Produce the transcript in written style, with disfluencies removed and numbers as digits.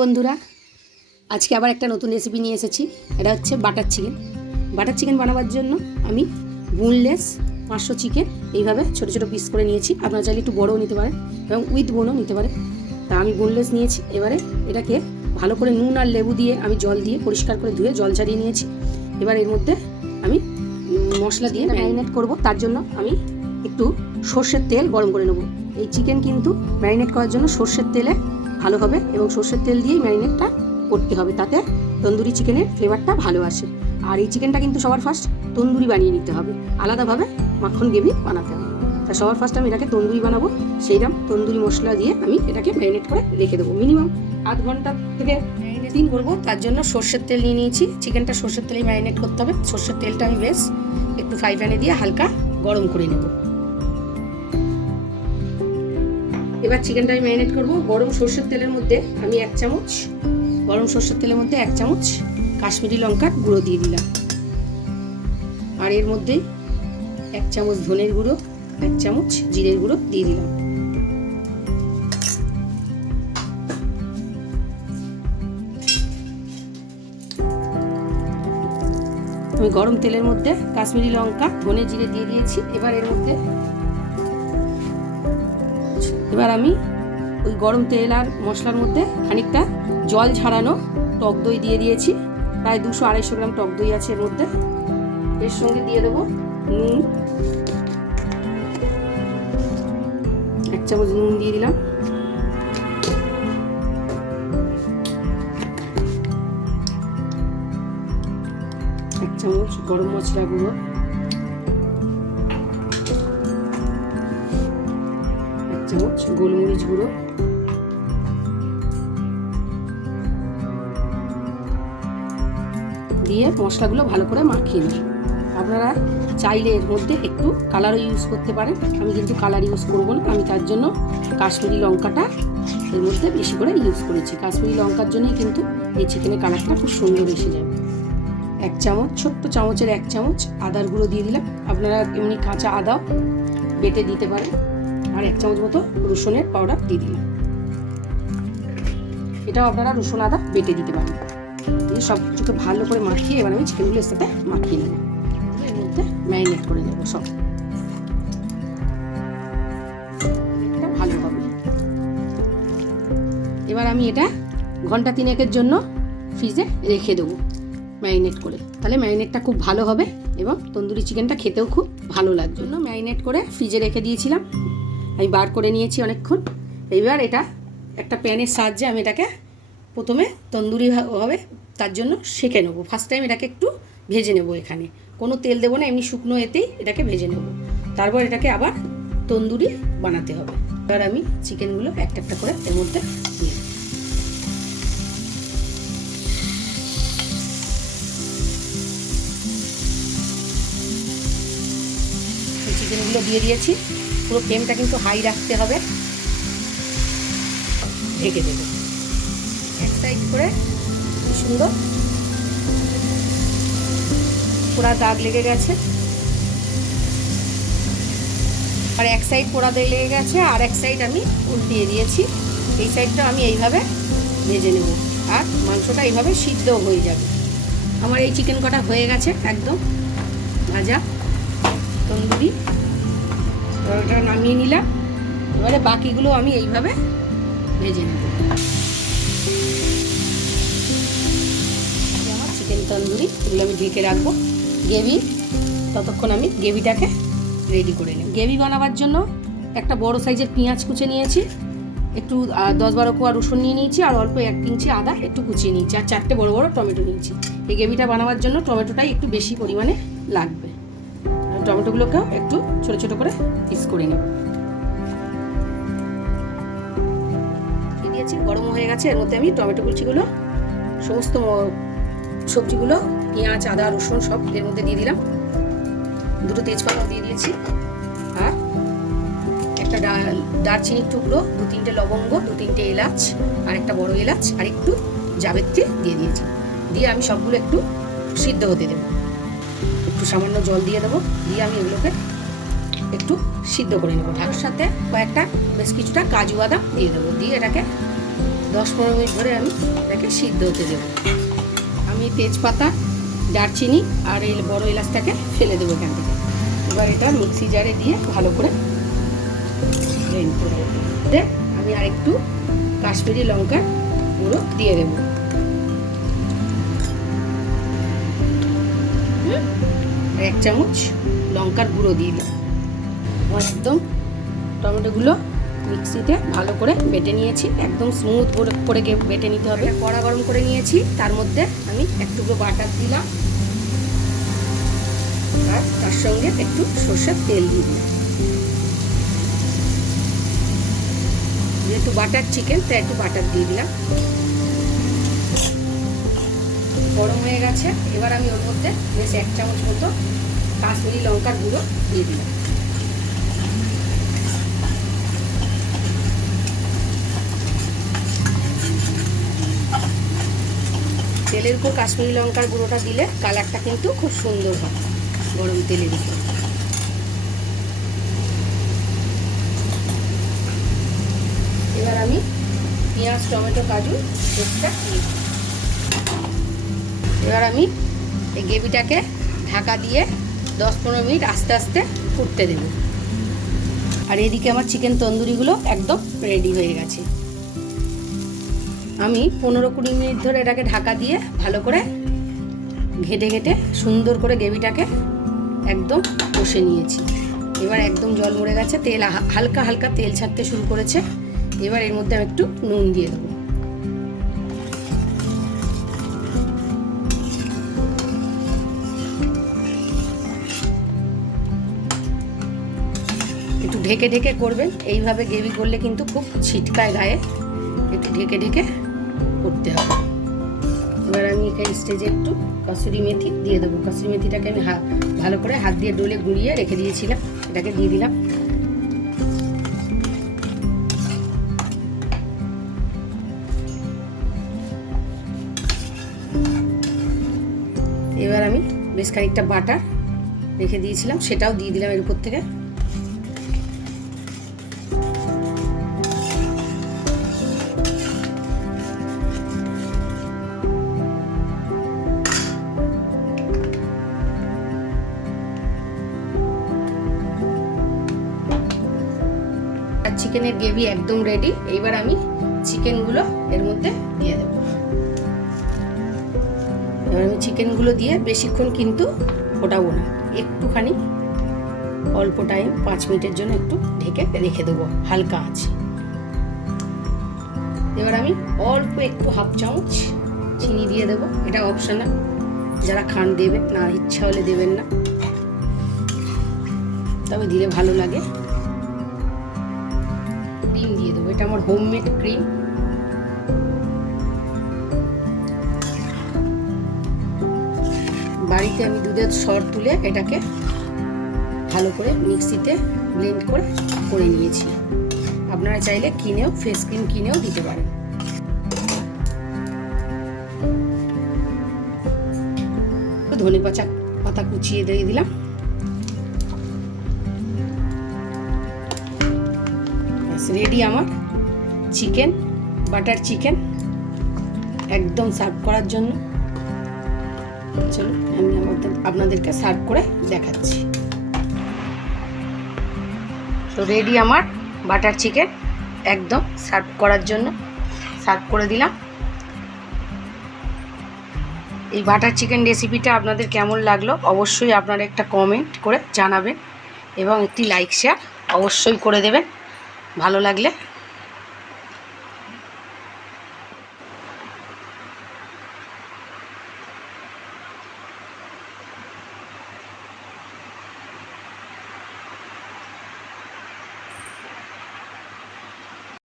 বন্ধুরা, আজকে আবার একটা নতুন রেসিপি নিয়ে এসেছি। এটা হচ্ছে বাটার চিকেন। বাটার চিকেন বানাবার জন্য আমি বোনলেস 500 চিকেন এইভাবে ছোটো ছোটো পিস করে নিয়েছি। আপনারা চাইলে একটু বড়ও নিতে পারেন এবং উইথ বোনও নিতে পারেন। তা আমি বোনলেস নিয়েছি। এবারে এটাকে ভালো করে নুন আর লেবু দিয়ে আমি জল দিয়ে পরিষ্কার করে ধুয়ে জল ছাড়িয়ে নিয়েছি। এবার এর মধ্যে আমি মশলা দিয়ে ম্যারিনেট করব। তার জন্য আমি একটু সর্ষের তেল গরম করে নেব। এই চিকেন কিন্তু ম্যারিনেট করার জন্য সর্ষের তেলে ভালো হবে এবং সর্ষের তেল দিয়েই ম্যারিনেটটা করতে হবে, তাতে তন্দুরি চিকেনের ফ্লেভারটা ভালো আসে। আর এই চিকেনটা কিন্তু সবার ফার্স্ট তন্দুরি বানিয়ে নিতে হবে, আলাদাভাবে মাখন গ্রেভি বানাতে হবে। তা সবার ফার্স্ট আমি এটাকে তন্দুরি বানাবো। সেইরকম তন্দুরি মশলা দিয়ে আমি এটাকে ম্যারিনেট করে রেখে দেবো মিনিমাম আধ ঘন্টা থেকে 3 দিন করবো। তার জন্য সর্ষের তেল নিয়ে নিয়েছি। চিকেনটা সর্ষের তেলেই ম্যারিনেট করতে হবে। সর্ষের তেলটা আমি বেশ একটু ফ্রাই প্যানে দিয়ে হালকা গরম করে নেব। এবার চিকেনটা আমি ম্যারিনেট করবো। গরম সর্ষের তেলের মধ্যে আমি 1 চামচ কাশ্মীরি লঙ্কার গুঁড়ো দিয়ে দিলাম। আর এর মধ্যে 1 চামচ ধনের গুঁড়ো, 1 চামচ জিরের গুঁড়ো দিয়ে দিলাম। আমি গরম তেলের মধ্যে কাশ্মীরি লঙ্কা, ধনে, জিরে দিয়ে দিয়েছি। এবার আমি ওই গরম তেল আর মশলার মধ্যে খানিকটা জল ঝাড়ানো টক দই দিয়ে দিয়েছি। প্রায় 200-250 গ্রাম টক দই আছে এর মধ্যে। এর সঙ্গে দিয়ে দেবো নুন, 1 চামচ নুন দিয়ে দিলাম। এক চামচ গরম মশলা গুঁড়ো, 1 চামচ গোলমরিচ গুঁড়ো, দিয়ে মশলাগুলো ভালো করে মাখিয়ে নিই। আপনারা চাইলে এর মধ্যে একটু কালারও ইউজ করতে পারেন। আমি কিন্তু কালার ইউজ করবো না। আমি তার জন্য কাশ্মীরি লঙ্কাটা এর মধ্যে বেশি করে ইউজ করেছি। কাশ্মীরি লঙ্কার জন্যই কিন্তু এই চিকেনের কালারটা খুব সুন্দর এসে যাবে। 1 চামচ, ছোট্ট চামচের 1 চামচ আদার গুঁড়ো দিয়ে দিলাম। আপনারা এমনি কাঁচা আদাও বেটে দিতে পারেন। আর 1 চামচ মতো রসুনের পাউডার দিয়ে দিলাম। এটাও আপনারা রসুন আদা বেটে দিতে পারেন। দিয়ে সব কিছুকে ভালো করে মাখিয়ে এবার আমি চিকেনগুলো এর সাথে মাখিয়ে নেব। এর মধ্যে ম্যারিনেট করে নেব সব। এটা ভালো হবে। এবার আমি এটা ঘন্টা 3-এর জন্য ফ্রিজে রেখে দেবো ম্যারিনেট করে। তাহলে ম্যারিনেটটা খুব ভালো হবে এবং তন্দুরি চিকেনটা খেতেও খুব ভালো লাগবে। জন্য ম্যারিনেট করে ফ্রিজে রেখে দিয়েছিলাম। আমি বার করে নিয়েছি অনেকক্ষণ। এবার এটা একটা প্যানের সাহায্যে আমি এটাকে প্রথমে তন্দুরি হবে তার জন্য সেঁকে নেবো। ফার্স্ট টাইম এটাকে একটু ভেজে নেবো। এখানে কোনো তেল দেবো না, এমনি শুকনো এতেই এটাকে ভেজে নেবো। তারপর এটাকে আবার তন্দুরি বানাতে হবে। এবার আমি চিকেনগুলো একটা একটা করে এর মধ্যে দিয়ে দেবো। চিকেনগুলো দিয়ে দিয়েছি। পুরো ফ্লেমটা কিন্তু হাই রাখতে হবে। ঢেকে দেবো। এক সাইড করে সুন্দর পোড়া দাগ লেগে গেছে। আর এক সাইড পোড়া দাগ লেগে গেছে, আর এক সাইড আমি উল্টিয়ে দিয়েছি। এই সাইডটা আমি এইভাবে ভেজে নেব আর মাংসটা এইভাবে সিদ্ধ হয়ে যাবে। আমার এই চিকেন কটা হয়ে গেছে একদম ভাজা তন্দুরি। ওটা নামিয়ে নিলাম। এবারে বাকিগুলো আমি এইভাবে ভেজে নেব। আমার চিকেন তন্দুরি এগুলো আমি ঢেকে রাখবো। গ্রেভি ততক্ষণ আমি গ্রেভিটাকে রেডি করে নেব। গ্রেভি বানাবার জন্য একটা বড় সাইজের পেঁয়াজ কুচে নিয়েছি, একটু 10-12 কোয়া রসুন নিয়ে নিয়েছি, আর অল্প 1 ইঞ্চি আদা একটু কুচিয়ে নিয়েছি, আর 4টে বড় বড় টমেটো নিয়েছি। এই গ্রেভিটা বানাবার জন্য টমেটোটাই একটু বেশি পরিমাণে লাগবে। টমেটোগুলোকেও একটু ছোট ছোট করে পিস করে নেব। দিয়েছি, গরম হয়ে গেছে। এর মধ্যে আমি টমেটো কুচিগুলো, সমস্ত সবজিগুলো, পেঁয়াজ, আদা, রসুন সব এর মধ্যে দিয়ে দিলাম। 2টো তেজপাতা দিয়ে দিয়েছি, আর একটা দারচিনির টুকরো, 2-3টে লবঙ্গ, 2-3টে এলাচ, আর একটা বড় এলাচ, আর একটু জাবেত্রী দিয়ে দিয়েছি। দিয়ে আমি সবগুলো একটু সিদ্ধ হতে দেবো। একটু সামান্য জল দিয়ে দেবো। দিয়ে আমি এগুলোকে একটু সিদ্ধ করে নেবো। ঢাকার সাথে কয়েকটা বেশ কিছুটা কাজু বাদাম দিয়ে দেবো। দিয়ে এটাকে 10-15 মিনিট ধরে আমি এটাকে সিদ্ধ হতে দেবো। আমি তেজপাতা, দারচিনি আর এই বড় এলাচটাকে ফেলে দেবো এখান থেকে। এবার এটা মিক্সি জারে দিয়ে ভালো করে ব্লেন্ড করে দেবো। আমি আরেকটু কাশ্মীরি লঙ্কার গুঁড়ো দিয়ে দেবো। এক চামচ লঙ্কার গুঁড়ো দিয়ে দিই। একদম টমেটোগুলো মিক্সিতে ভালো করে বেটে নিয়েছি, একদম স্মুথ করে বেটে নিতে হবে। কড়া গরম করে নিয়েছি, তার মধ্যে আমি এক টুকরো বাটার দিলাম আর তার সঙ্গে একটু সরষের তেল দিয়ে দিলাম। যেহেতু বাটার চিকেন তাই একটু বাটার দিয়ে দিলাম। গরম হয়ে গেছে, এবার আমি ওর মধ্যে বেশ 1 চামচ মতো কাশ্মীরি লঙ্কার গুঁড়ো দিয়ে দিলাম। তেলের উপর কাশ্মীরি লঙ্কার গুঁড়োটা দিলে কালারটা কিন্তু খুব সুন্দর হয় গরম তেলের উপর। এবার আমি পেঁয়াজ, টমেটো, কাজু পেস্টটা দিই। এবার আমি এই গ্রেভিটাকে ঢাকা দিয়ে 10-15 মিনিট আস্তে আস্তে ফুটতে দেব। আর এদিকে আমার চিকেন তন্দুরিগুলো একদম রেডি হয়ে গেছে। আমি 15-20 মিনিট ধরে এটাকে ঢাকা দিয়ে ভালো করে ঘেটে সুন্দর করে গ্রেভিটাকে একদম কষে নিয়েছি। এবার একদম জল মরে গেছে, তেল হালকা হালকা তেল ছাড়তে শুরু করেছে। এবার এর মধ্যে আমি একটু নুন দিয়ে দেবো। একটু ঢেকে করবেন, এইভাবে গ্রেভি করলে কিন্তু খুব ছিটকায় গায়ে, একটু ঢেকে করতে হবে। এবার আমি এখানে স্টেজে একটু কসুরি মেথি দিয়ে দেবো। কসুরি মেথিটাকে আমি ভালো করে হাত দিয়ে ডলে গুঁড়িয়ে রেখে দিয়েছিলাম, এটাকে দিয়ে দিলাম। এবার আমি বেশ খানিকটা বাটার রেখে দিয়েছিলাম, সেটাও দিয়ে দিলাম এর উপর থেকে। চিকেনের গ্রেভি একদম রেডি। এইবার আমি চিকেনগুলো এর মধ্যে দিয়ে দেব। এবার আমি চিকেনগুলো দিয়ে বেশিক্ষণ কিন্তু ফোটাবো না, একটুখানি অল্প টাইম 5 মিনিটের জন্য একটু ঢেকে রেখে দেবো হালকা আছে। এবার আমি অল্প একটু 1/2 চামচ চিনি দিয়ে দেবো। এটা অপশনাল, যারা খান দেবেন, না ইচ্ছা হলে দেবেন না, তবে দিলে ভালো লাগে। ক্রিম দিয়ে দেবো, এটা আমার হোমমেড ক্রিম। বাড়িতে আমি দুধের সর তুলে এটাকে ভালো করে মিক্সিতে ব্লেন্ড করে নিয়েছি। আপনারা চাইলে ফ্রেশ ক্রিম কিনেও দিতে পারেন। ধনে পাতা কুচিয়ে দিয়ে দিলাম। রেডি আমার চিকেন, বাটার চিকেন একদম সার্ভ করার জন্য। চলো আমি আপনাদেরকে সার্ভ করে দেখাচ্ছি। তো রেডি আমার বাটার চিকেন একদম সার্ভ করার জন্য। সার্ভ করে দিলাম। এই বাটার চিকেন রেসিপিটা আপনাদের কেমন লাগলো অবশ্যই আপনারা একটা কমেন্ট করে জানাবেন এবং একটি লাইক শেয়ার অবশ্যই করে দেবেন। ভালো লাগলে